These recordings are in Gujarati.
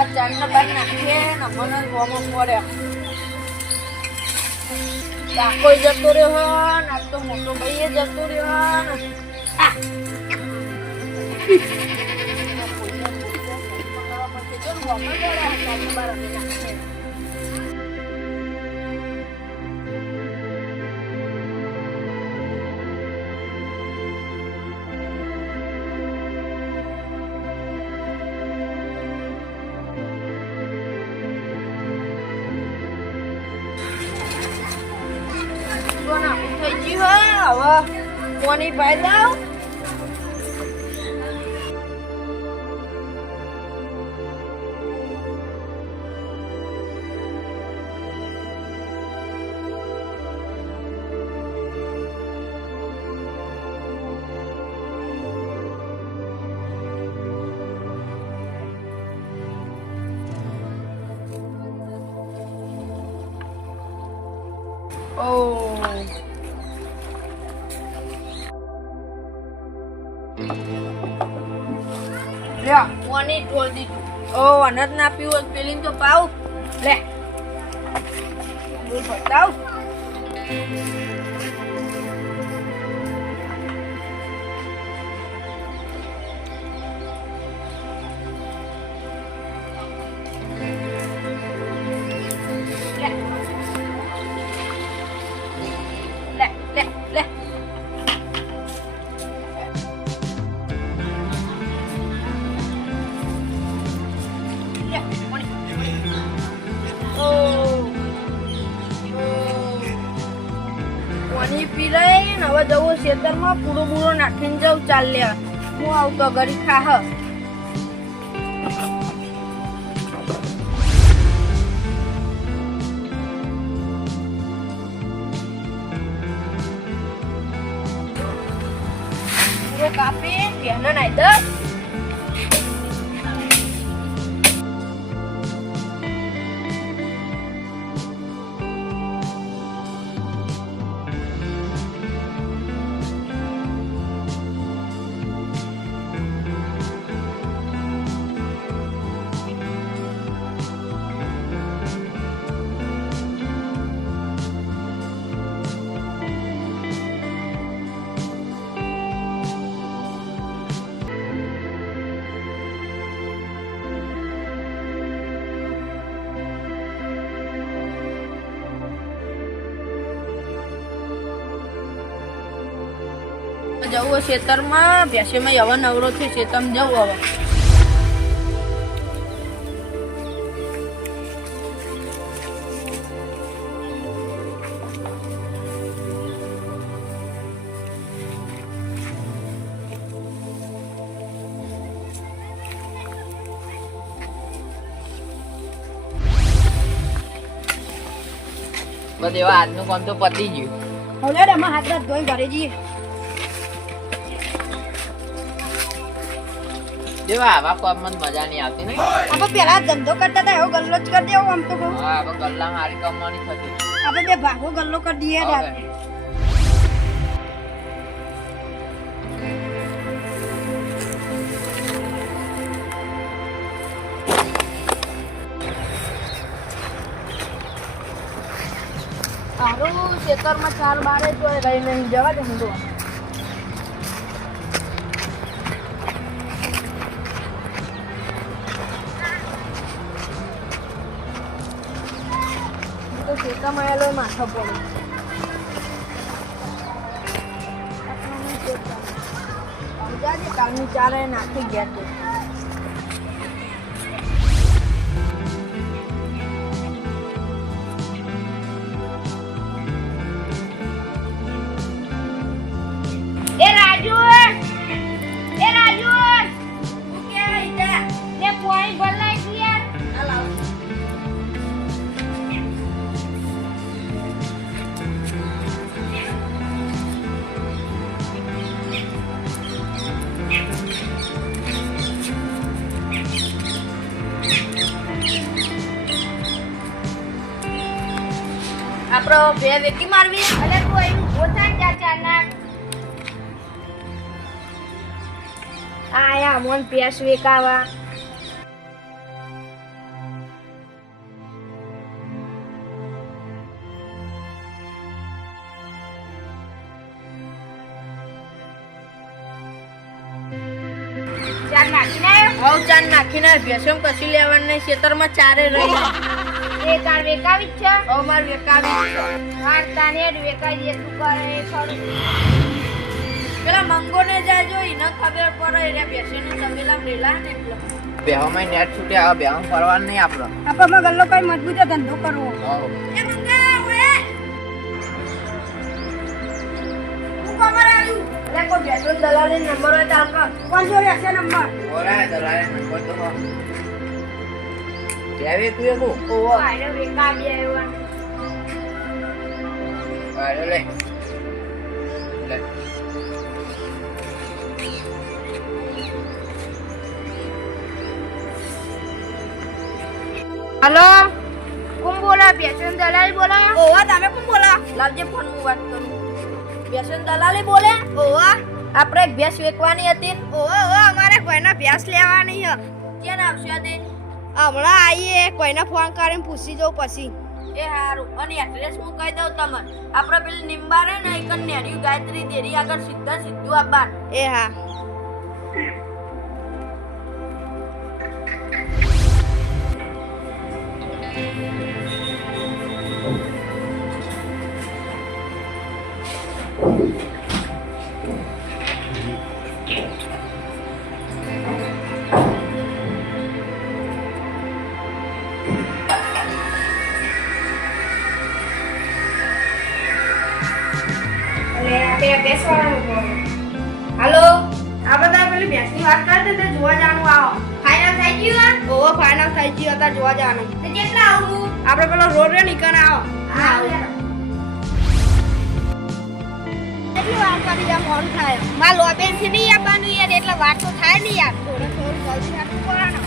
આ ચાંદના બાર નાખીએ ને મને ગોમો પડે ડાકો જતો રહ્યો ને આ તો મોટો ભાઈ જતો રહ્યો ને થઈ ગયું હવે કોની પાઈ દઉં પાણી ઢોળ દીધું. ઓ અનજ ના પીવું પેલી તો પાવ લે દૂધ બતાવ. પી રહી ને હવે જવું ખેતરમાં પૂરો પૂરો નાખીને જવું. ચાલ લે હું આવતો ઘડી ખા પૂરો કાપી ઘેના નાઈ દસ. જવું ખેતરમાં ભેંસમાં હવે નવરો છે ખેતરમાં જવું હવે. બસ એવા આજનું કામ તો પતી ગયું. હવે અમે હાથ હાથ ધોઈ ઘરે જઈએ. જેવા આવા કામમાં મજા નહીં આવતી ને. આપણે પેલા ધંધો કરતા હતા એવો ગલ્લો જ કરી દેવો આમ તો કહું. હા આપણે ગલ્લા હારી કમાણી થતી. આપણે બે ભાગો ગલ્લો કરી દઈએ રાત. સારું ખેતરમાં ચાર બારે જોઈ રહી નહીં જવા દે હું તો. ખેતરમાં આવેલો માથો પડે. કાલની ચારે નાખી ગયા છે. એ રાજુ તું કે ઈજા લે પોઈ ભલાઈ ગયા. હાલ આવ. આપણો બે વેકી મારવી અને કોઈ ઓછા ચાચાના આયા મોન પેસ વેકાવા. નાખીને આવ્યો? હવ ચાર નાખીને ભેંસો કશું લેવાનું નહીં, ખેતરમાં ચારે રહી. એ તાર વેકાવી જ છે? હવ માર વેકાવી જ છે. હાર તાને જ વેકાઈ દે, તું કરે એ ખરું. પેલા મંગો ને જાજો, એને ખબર પડે એટલે ભેંસોને તમેલા રેલા ને એટલે. બેહોમાં નેટ છૂટે આવે, બેહોમાં ફરવાનું નહીં આપણો. આપમાં ગલ્લો કઈ મજબૂત ધંધો કરવો. હોવ. એ મંગા ઓએ હું કમર આવ્યું. લે કો ભેંસો દલાલી નંબર હોય તો આપો. કોણ જોડે હશે નંબર? ઓરા દલાલે નંબર તો હો. બેવે તું એકો. ઓવો આરે વેકા બી આવ્યો. અરે લે. લે. હેલો કોણ બોલા? બેસન દલાલી બોલા? ઓવા તમે કોણ બોલા? લાવજે ફોન હું વાત કરું. બેસન દલાલી બોલે? ઓવા આપણે એક ભેંસ વેચવાની હતી. ઓવા ઓવા અમારે કોઈના ભેંસ લેવાની છે. ક્યાં આવશે તે? હમણાં આવીએ, કોઈને ફોન કરીને પૂછી જવું પછી. એ હારું. અને એડ્રેસ હું કહી દઉં તમને. આપણે પેલી નિંબારે ને એક નેરિયું ગાયત્રી દેરી આગળ સીધું આવવાનું. એ હા. હાલો આ બધા પેલી ભેંસની વાત કરते તે જોવા જવાનું આવો. ફાઇનલ થઈ ગયું? ઓવો ફાઇનલ થઈ ગયું, અત્યારે જોવા જવાનું. તે કેટલા આવું? આપણે પેલો રોડ રે નીકળ આવો. હા કેટલી વાર કરી યાર, મોડું થાય. માર લોબેન થી નહીં આવવાનું યાર, એટલે વાત તો થાય નહીં યાર. થોડું જલ્દી આપવું પડે ને.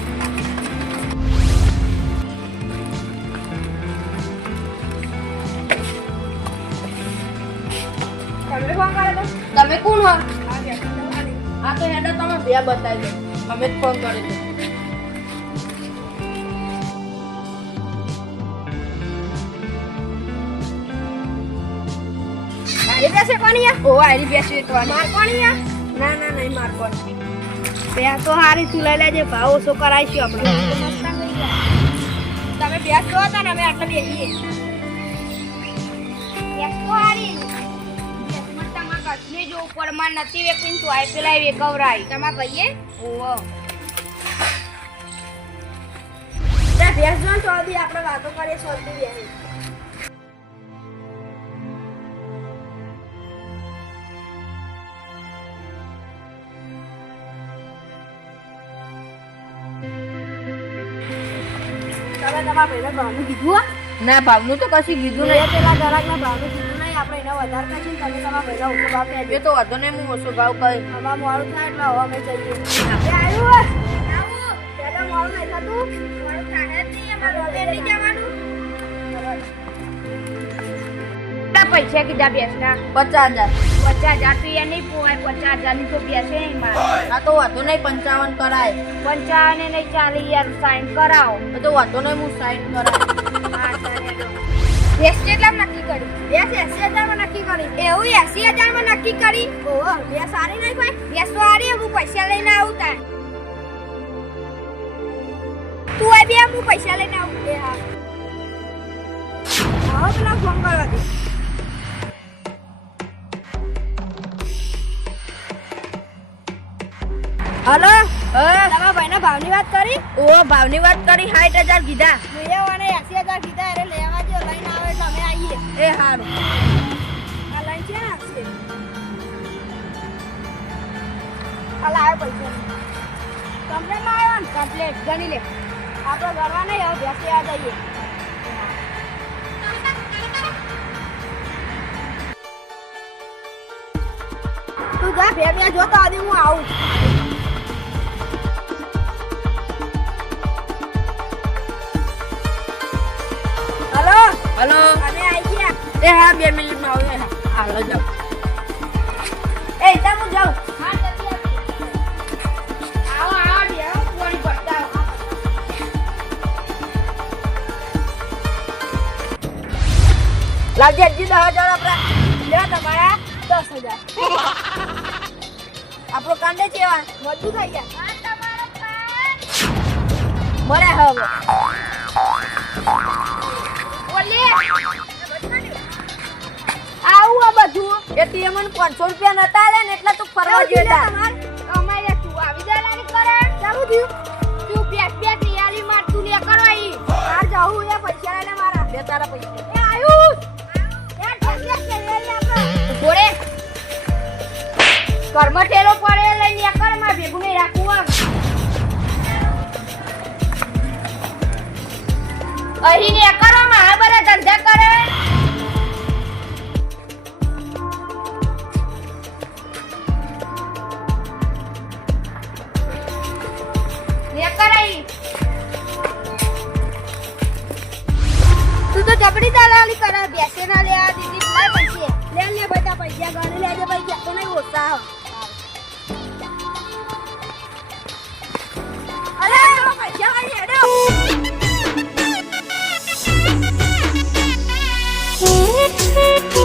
તમે ફોન કરે તો તમે કોણ હો? હા તો હેડો તમે બે બતાવી દો, અમે જ ફોન કરી દો. મારી પાસે કોની યા? ઓ આરી પાસે વેચવાની. માર કોની યા? ના ના નહીં માર કોની. બે તો હારી તું લઈ લેજે, ભાવ ઓછો કરાઈશું આપણે. તમે બેસ જો હતા ને અમે આટલા બેસીએ. બેસ તો હારી કસને જો ઉપર માં નથી વેકીન તો આઈ પેલા વેકવરાઈ તમા કહીએ. ઓવો તે ભેસ જો તો આદી આપણે વાતો કરીએ સોલતી બેહી. તમે તમારા પહેલા ભાવનું કીધું? ના ભાવનું તો કશું કીધું નહીં. પેલા ગરાકના ભાવનું કીધું નહીં, આપણે એને વધારતા છીએ. તમે તમારા પહેલા ઓછો ભાવ કહી દે તો વાંધો નહીં, હું ઓછો ભાવ કહી. આમાં મોડું થાય એટલે હવે અમે જઈએ. આપણે આવ્યું આવું પેલા મોડું નહીં થતું. મોડું થાય જ નહીં, અમારે હવે નહીં જવાનું. પૈસા કીધા બેસના 50,000. 50,000 તો એ નહીં પોવાય. 50,000 ની તો બેસે નહીં મારે. હા તો વાંધો નહીં, 55 કરાય. 55 નહીં ચાલે યાર, સાઈન કરાવો. તો વાંધો નહીં, હું સાઈન કરાવ. હા ચાલે. ભેંસ કેટલા નક્કી કરી? ભેંસ 80,000 માં નક્કી કરી. એવું 80,000 માં નક્કી કરી? ઓહો ભેંસ સારી નહીં ભાઈ. ભેંસ તો સારી, હું પૈસા લઈને આવું તાર. તું આ બે હું પૈસા લઈને આવું. એ હા હવે પેલા ફોન કરવા દે. હલો તમારા ભાઈના ભાવની વાત કરી? ઓ ભાવની વાત કરી, 60,000 કીધા. લેવાને 80,000 કીધા. એટલે લેવા જો લઈને આવે એટલે અમે આવીએ. એ હારું. આ લઈને છે આપશે. આ લાવ પૈસા. કમ્પ્લેટમાં આવ્યો ને? કમ્પ્લેટ ગણી લે. આપણે ઘરવા નહીં, હવે ભેંસે આ જઈએ. તું જા ભેગા જોતો આદી હું આવું. હલો હલો અમે આવી ગયા. એ હા 2 મિનિટમાં આવે. હાલો જાવ. એ ઇતા હું જાઉં. હા જલ્દી આવો આવો બેહો પાણી પડતા. લાગજે હજી 10,000 આપણા. લે તમારા 10,000. આપણો કાંડે જેવા મજબૂત થઈ ગયા. હા તમારો મળે હવે ઓલે આવું આ બધું એ તે મને 500 રૂપિયા નતા આલે ને એટલે તું ફરવા ગયો અમારે તું આવી જલાની કરે ચાલુ થયું તું બેક બેક રિયાલી માર તું લે કરવાઈ બહાર જાઉં એ પૈસા લઈને મારા દે તારા પૈસા એ આયુષ એ ઠેક કે લે આપણે જોડે કર્મ ઠેલો પડે લઈને કર માં ભેગું નહીં રાખવું અહીં ને કરો માં આ બધા ધંધા કરે ને કરાઈ તું તો જબડી દલાલી કરે બેસે ના લે આ દીદી લાય પૈસે લે બધા પૈસા ગાડી લેજે પૈસા તો નહીં ઓછા અરે પૈસા લઈ હેડો Thank you.